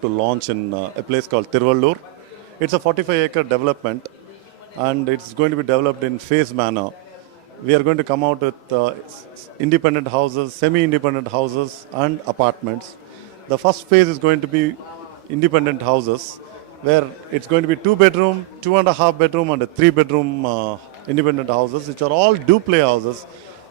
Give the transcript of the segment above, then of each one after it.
to launch in a place called Tiruvallur. It's a 45-acre development, and it's going to be developed in phase manner. We are going to come out with independent houses, semi-independent houses, and apartments. The first phase is going to be independent houses, where it's going to be 2-bedroom, 2.5-bedroom, and a 3-bedroom independent houses, which are all do-play houses.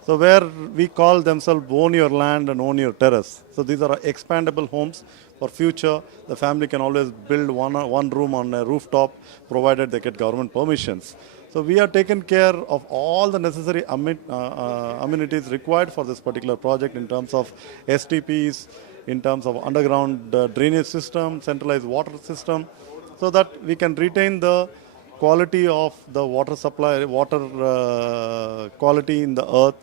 So where we call themselves own your land and own your terrace. So these are expandable homes for future. The family can always build one room on a rooftop, provided they get government permissions. So we have taken care of all the necessary amenities required for this particular project in terms of STPs, in terms of underground drainage system, centralized water system, so that we can retain the quality of the water supply, quality in the earth,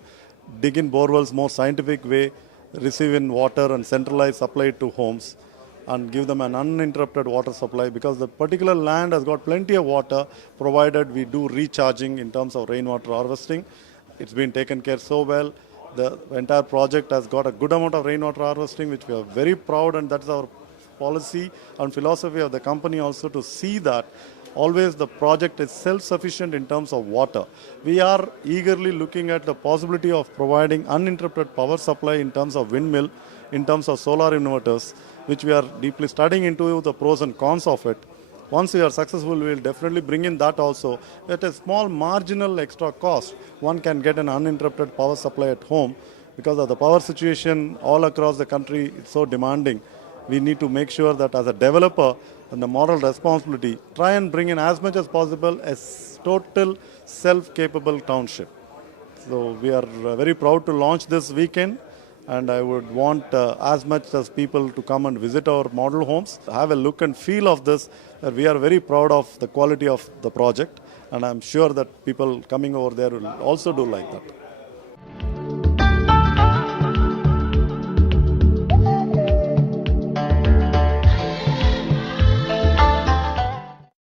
dig in borewells more scientific way, receive in water and centralized supply to homes, and give them an uninterrupted water supply, because the particular land has got plenty of water, provided we do recharging in terms of rainwater harvesting. It's been taken care so well. The entire project has got a good amount of rainwater harvesting, which we are very proud, and that's our policy and philosophy of the company also, to see that always the project is self-sufficient in terms of water. We are eagerly looking at the possibility of providing uninterrupted power supply in terms of windmill, in terms of solar inverters, which we are deeply studying into the pros and cons of it. Once we are successful, we will definitely bring in that also. At a small marginal extra cost, one can get an uninterrupted power supply at home. Because of the power situation all across the country, it's so demanding. We need to make sure that as a developer, and the moral responsibility, try and bring in as much as possible a total self-capable township. So we are very proud to launch this weekend, and I would want as much as people to come and visit our model homes, have a look and feel of this. We are very proud of the quality of the project, and I'm sure that people coming over there will also do like that.